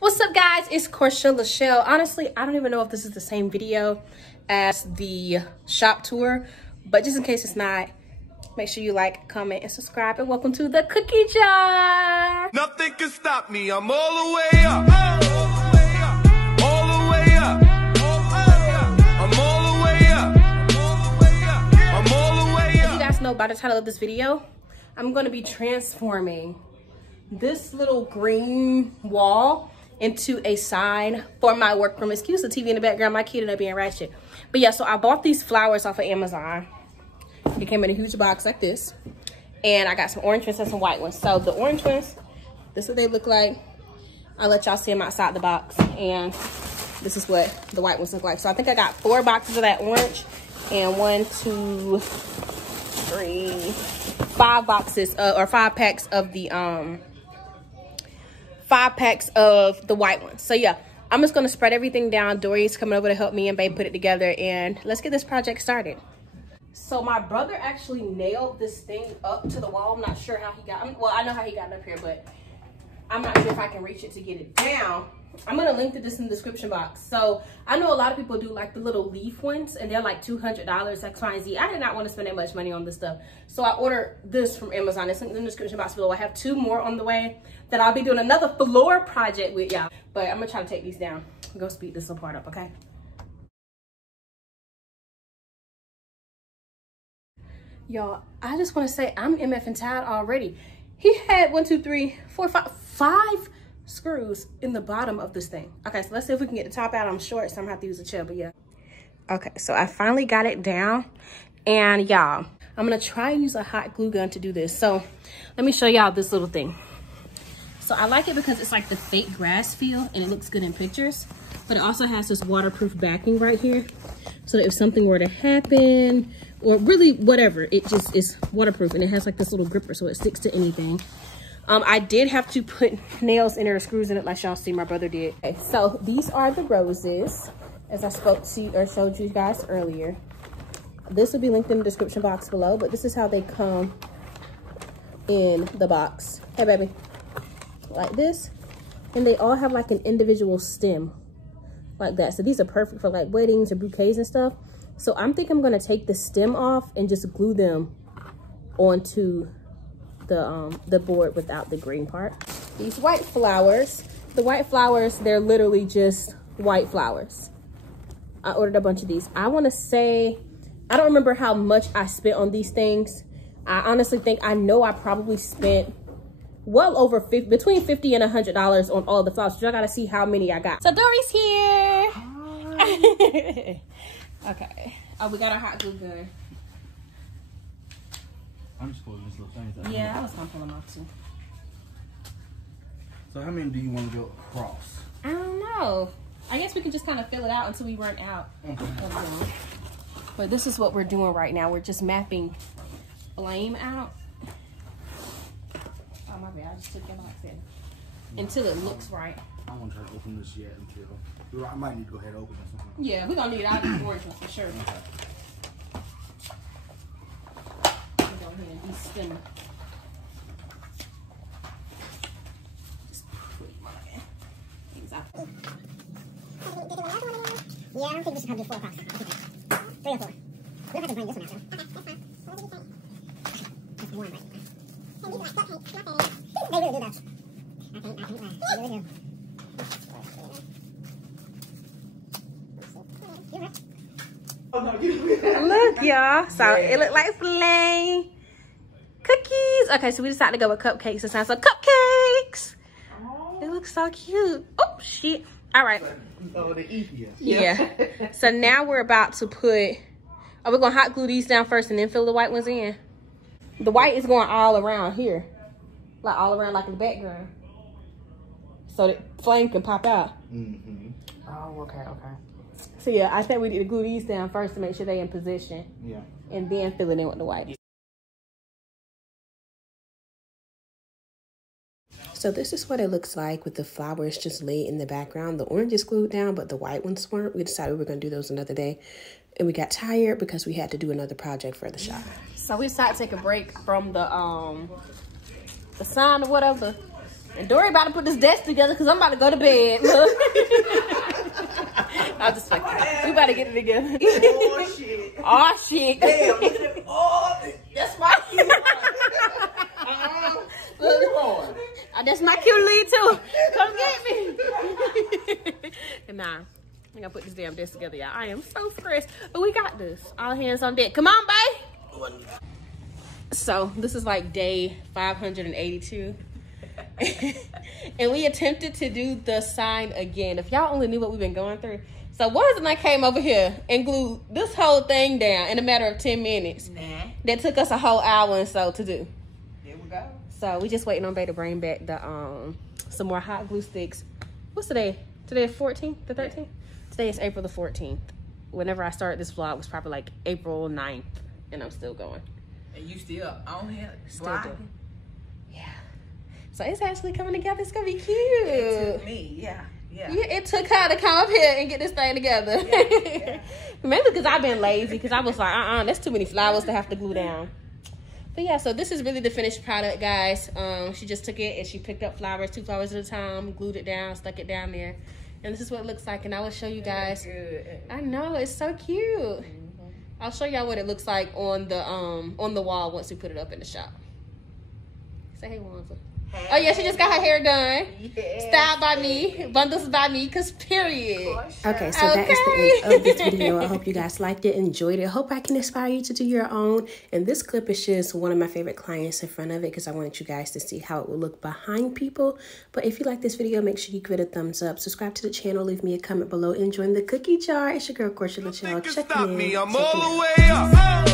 What's up, guys? It's Corsha Lishell. Honestly, I don't even know if this is the same video as the shop tour, but just in case it's not, make sure you like, comment, and subscribe, and welcome to the cookie jar. Nothing can stop me. I'm all the way up. All the way up. I'm all the way up. I'm all the way up. As you guys know by the title of this video, I'm going to be transforming this little green wall into a sign for my workroom. Excuse the TV in the background, my kid ended up being ratchet. But yeah, so I bought these flowers off of Amazon. It came in a huge box like this. And I got some orange ones and some white ones. So the orange ones, this is what they look like. I'll let y'all see them outside the box. And this is what the white ones look like. So I think I got 4 boxes of that orange and 5 boxes or 5 packs of the 5 packs of the white ones. So yeah, I'm just gonna spread everything down. Dory's coming over to help me and Babe put it together, and let's get this project started. So my brother actually nailed this thing up to the wall. I'm not sure how he got, well, I know how he got it up here, but I'm not sure if I can reach it to get it down. I'm gonna link to this in the description box. So I know a lot of people do like the little leaf ones, and they're like $200, X, Y, and Z. I did not want to spend that much money on this stuff, so I ordered this from Amazon. It's linked in the description box below. I have 2 more on the way that I'll be doing another floor project with y'all, but I'm gonna try to take these down. I'm gonna speed this little part up, okay? Y'all, I just want to say I'm MFing tired already. He had 5 screws in the bottom of this thing. Okay, so let's see if we can get the top out. I'm short, so I'm gonna have to use a chair, but yeah. Okay, so I finally got it down, and y'all, I'm gonna try and use a hot glue gun to do this. So let me show y'all this little thing. So I like it because it's like the fake grass feel, and it looks good in pictures, but it also has this waterproof backing right here, so that if something were to happen, or really whatever, it just is waterproof, and it has like this little gripper so it sticks to anything. I did have to put nails in there, screws in it, like y'all see my brother did. Okay, so these are the roses, as I spoke to you or showed you guys earlier. This will be linked in the description box below, but this is how they come in the box. Hey, baby. Like this. And they all have like an individual stem like that. So these are perfect for like weddings or bouquets and stuff. So I'm thinking I'm going to take the stem off and just glue them onto the board without the green part. These white flowers, the white flowers, they're literally just white flowers. I ordered a bunch of these. I want to say, I don't remember how much I spent on these things. I honestly think, I know I probably spent well over between $50 and $100 on all the flowers. So y'all got to see how many I got. So Dory's here. Okay. Oh, we got a hot glue gun. I'm just pulling this little thing. Yeah, I was gonna pull them off too. So how many do you want to go across? I don't know. I guess we can just kind of fill it out until we run out. Okay. But this is what we're doing right now. We're just mapping flame out. Oh my bad, I just took it like that. Until it looks right. I won't try to open this yet until I might need to go ahead and open it. Yeah, we're gonna need it out of the orange ones for sure. Okay. Go ahead and de-stem. Just put my things out. Yeah, I don't think we should probably do 4 across. 3 or 4. We'll have to bring this one out though. Okay, that's fine. That's 1 right now. They really do that. I think they really do. Look, y'all. So it looked like flame cookies. Okay, so we decided to go with cupcakes this time. So cupcakes. It looks so cute. Oh shit. All right. Oh, the easiest. Yeah. So now we're about to put. Are we gonna hot glue these down first and then fill the white ones in? The white is going all around here, like all around, like in the background, so that flame can pop out. Mm-hmm. Oh, okay. So yeah, I think we need to glue these down first to make sure they're in position. Yeah. And then fill it in with the white. So this is what it looks like with the flowers just laid in the background. The orange is glued down, but the white ones weren't. We decided we were going to do those another day. And we got tired because we had to do another project for the shop. So we decided to take a break from the sign or whatever. And Dory about to put this desk together because I'm about to go to bed. Look. I'll just fuck it. We about to get it together. Oh, shit. Oh, shit. Damn, look at them. Oh, that's my cute one. That's my cute lead, too. Come get me. Nah. I'm gonna put this damn desk together, y'all. I am so stressed. But we got this. All hands on deck. Come on, babe. So, this is like day 582. And we attempted to do the sign again. If y'all only knew what we've been going through. So Boys and I came over here and glued this whole thing down in a matter of 10 minutes. Nah. That took us a whole hour and so to do. There we go. So we just waiting on Bay to bring back the some more hot glue sticks. What's today? Today is 14th, the 13th? Today is April the 14th. Whenever I started this vlog, it was probably like April 9th, and I'm still going. And you still on here? Still Vlogging? doing. Yeah. So it's actually coming together. It's gonna be cute. It took me, yeah. Yeah, it took her to come up here and get this thing together. Yeah. Maybe because I've been lazy, because I was like, that's too many flowers to have to glue down. But yeah, so this is really the finished product, guys. She just took it and she picked up flowers, 2 flowers at a time, glued it down, stuck it down there. And this is what it looks like, and I will show you guys. Good. I know, it's so cute. I'll show y'all what it looks like on the wall once we put it up in the shop. Say hey, Wanza. Hey. Oh yeah, she just got her hair done. Yes. Styled by me, bundles by me, cause period. Okay, so that is the end of this video. I hope you guys liked it, enjoyed it. Hope I can inspire you to do your own. And this clip is just one of my favorite clients in front of it because I wanted you guys to see how it will look behind people. But if you like this video, make sure you give it a thumbs up. Subscribe to the channel, leave me a comment below, and join the cookie jar. It's your girl, Corsha Lishell. Checking in. I'm all the way up.